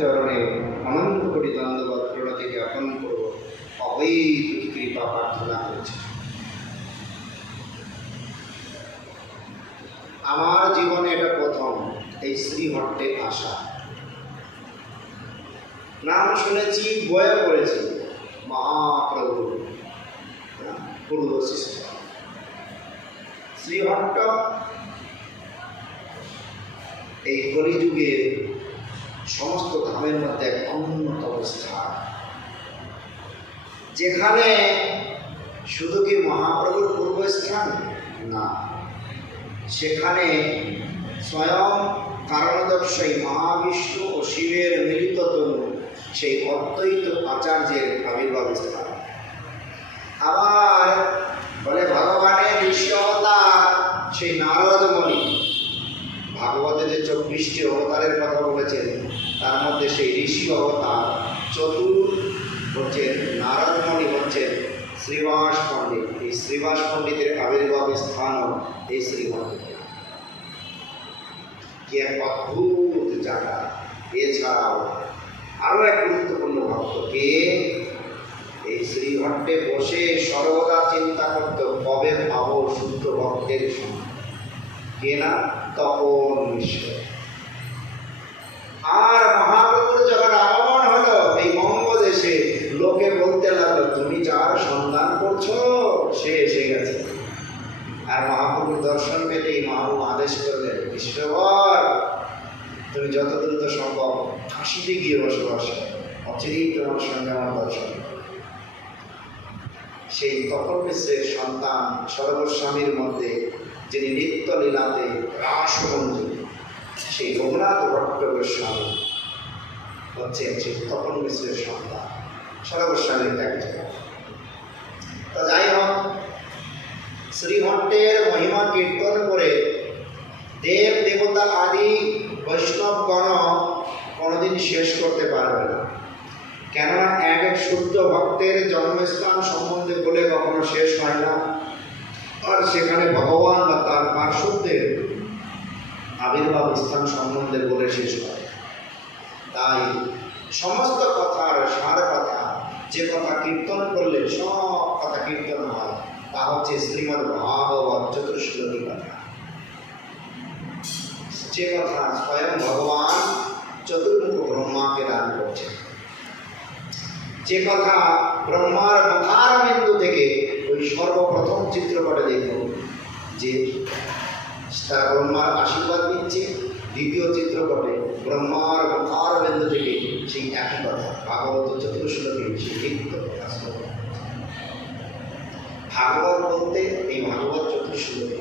চরণে অনন্ত কোটি দ্বন্দ্ববাদ প্রণতি জ্ঞাপন করব। অবৈধ কৃপা প্রার্থনা করছি। আমার জীবনে এটা প্রথম, এই শ্রীহট্টে আসা নাম শুনেছি, বয়ে পড়েছি মহাপ্রভু। পূর্ব শিষ্য শ্রীহট্ট এই কলিযুগের সমস্ত ধামের মধ্যে এক অন্যতম স্থান। যেখানে শুধু কি মহাপ্রভুর পূর্বস্থান? না। সেখানে স্বয়ং কারণদর্শী মহাবিষ্ণু ও শিবের মিলিত তনু, সেই অদ্বৈত আচার্যের আবির্ভাব স্থান। আবার বলে, ভগবানের অবতার, সেই নারদমণি ভাগবতে যে চব্বিশটি অবতারের কথা বলেছেন, তার মধ্যে সেই ঋষি অবতার চতুর হচ্ছেন নারদমণি হচ্ছেন শ্রীবাস পণ্ডিত। এই শ্রীবাস পণ্ডিতের আবির্ভাব স্থানও এই শ্রীমন্দির। কি এক অদ্ভুত জায়গা। এছাড়াও আরও এক গুরুত্বপূর্ণ ভক্ত কে? এই শ্রীহট্টে বসে সর্বদা চিন্তা করত, কবে পাবো শুদ্ধ ভক্তের সঙ্গে। কে না? তপন মিশ্র আর মহাপ্রভুর যখন আগমন হলো, এই বঙ্গদেশে লোকে বলতে লাগল, তুমি যার সন্ধান করছ, সে এসে গেছে। আর মহাপ্রভুর দর্শন পেতেই মহাপ্রভু আদেশ করলেন, বিশ্ববর, তুমি যত দ্রুত সম্ভব কাশিতে গিয়ে বসবাস। অচিরেই তোমার সঙ্গে আমার দর্শন সেই তপন মিশ্রের সন্তান সর্বস্বামীর মধ্যে যিনি নিত্য লীলাতে রাসমঞ্জু সেই রঘুনাথ ভট্ট গোস্বামী হচ্ছেন সেই তপন মিশ্রের সন্তান। সর্বস্বামীর একজন তা যাই হোক শ্রীহট্টের মহিমা কীর্তন করে দেব দেবতা আদি বৈষ্ণবগণ কোনোদিন শেষ করতে পারবে না। কেননা এক এক শুদ্ধ ভক্তের জন্মস্থান সম্বন্ধে বলে কখনো শেষ হয় না। আর সেখানে ভগবান বা তার পার্শ্বদের আবির্ভাব স্থান সম্বন্ধে বলে শেষ হয় তাই সমস্ত কথার সার কথা, যে কথা কীর্তন করলে সব কথা কীর্তন হয়, তা হচ্ছে শ্রীমদ্ ভাগবত চতুর্শ্লোকী কথা। যে কথা স্বয়ং ভগবান চতুর্মুখ ব্রহ্মাকে দান করছেন। যে কথা ব্রহ্মার মুখার বিন্দু থেকে ওই সর্বপ্রথম চিত্রপটে দেখব যে তারা ব্রহ্মার আশীর্বাদ দিচ্ছে দ্বিতীয় চিত্রপটে ব্রহ্মার মুখার বিন্দু থেকে সেই একই কথা, ভাগবত চতুর্শ্লোকে লিখিত প্রকাশ করে। ভাগবত বলতে এই ভাগবত চতুর্শ্লোকে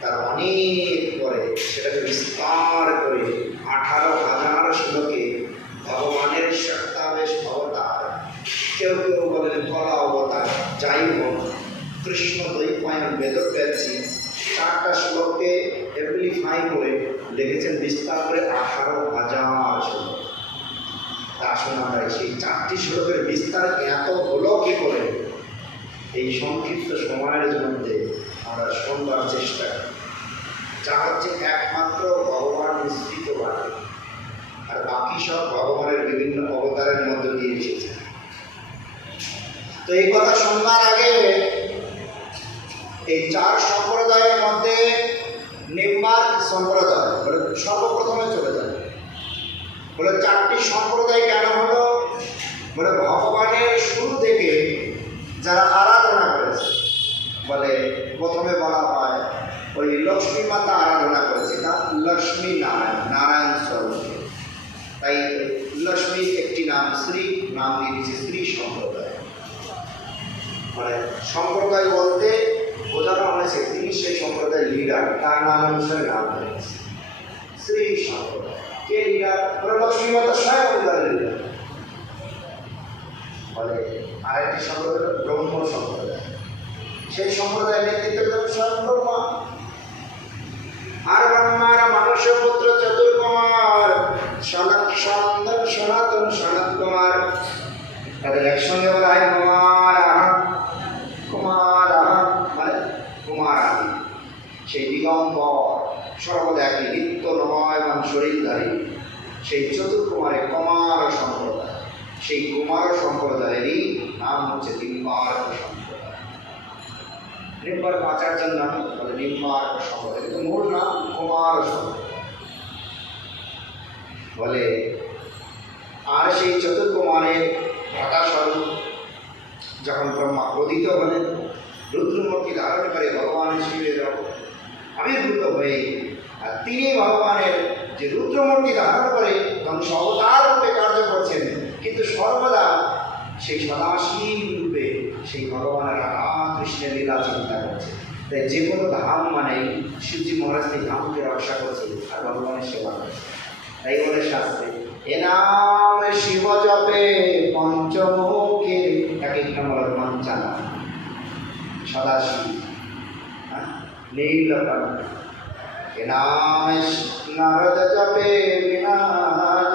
তার অনেক পরে সেটাকে বিস্তার করে আঠারো হাজার শ্লোকে ভগবানের সত্তাবেশ অবতার কেউ কেউ বলেন কলা অবতার যাই হোক কৃষ্ণ দ্বৈপায়ন বেদব্যাসী চারটা শ্লোককে এমপ্লিফাই করে লিখেছেন বিস্তার করে আঠারো হাজার শ্লোক। তা আমরা, সেই চারটি শ্লোকের বিস্তার এত হলো কি করে? এই সংক্ষিপ্ত সময়ের মধ্যে আমরা শুনবার চেষ্টা করি। যা হচ্ছে একমাত্র ভগবান মিশ্রিত বাণী। আর বাকি সব ভগবানের বিভিন্ন অবতারের মধ্যে দিয়ে এসেছে। তো এই কথা শুনবার আগে এই চার সম্প্রদায়ের মধ্যে নিম্বার্ক সম্প্রদায় বলে সর্বপ্রথমে চলে যায়। বলে চারটি সম্প্রদায় কেন হলো? বলে ভগবানের শুরু থেকে যারা আরাধনা করেছে, বলে প্রথমে বলা হয় ওই লক্ষ্মী মাতা আরাধনা করেছে, তা লক্ষ্মী নারায়ণ নারায়ণ স্বরূপ। তাই লক্ষ্মী একটি নাম শ্রী, নাম দিয়ে দিয়েছে স্ত্রী সম্প্রদায়। মানে সম্প্রদায় বলতে বোঝানো হয়েছে তিনি সেই সম্প্রদায়ের লিডার তার নাম অনুসারে নাম হয়েছে শ্রী সম্প্রদায়। কে লিডার স্বয়ং বলে আরেকটি সম্প্রদায় ব্রহ্ম সম্প্রদায়। সেই সম্প্রদায়ের নেতৃত্ব স্বয়ং ব্রহ্মা আর ব্রহ্মার কুমার সেই দিগম্বর সর্বদা একই নিত্য এবং শরীরধারী। সেই চতুর্কুমারে কুমার সম্প্রদায়। সেই কুমার সম্প্রদায়েরই নাম হচ্ছে নিম্বার্ক সম্প্রদায়। নিম্বার্ক আচার্যের নাম বলে নিম্বার্ক সম্প্রদায়। কিন্তু মূল নাম, কুমার সম্প্রদায়। বলে, আর সেই চতুর্কুমারের ভ্রাতাস্বরূপ যখন ব্রহ্মা ক্রোধিত হলেন রুদ্রমূর্তি ধারণ করে ভগবান শিবের আবির্ভূত হয়ে, আর তিনি ভগবানের যে রুদ্রমূর্তি ধারণ করে তখন সবতার রূপে কার্য করছেন, কিন্তু সর্বদা সেই সদাশীল রূপে সেই ভগবানের রাধা কৃষ্ণের লীলা চিন্তা করছে। তাই যে কোনো ধাম মানে শিবজি মহারাজ এই ধামকে রক্ষা করছে আর ভগবানের সেবা করছে তাই বলে শাস্ত্রে এনাম নাম শিব জপে পঞ্চমুখে এক এক নম্বর சதாசிவம் நீலகண்ட விநாயஸ் நரத ஜபே விநாயக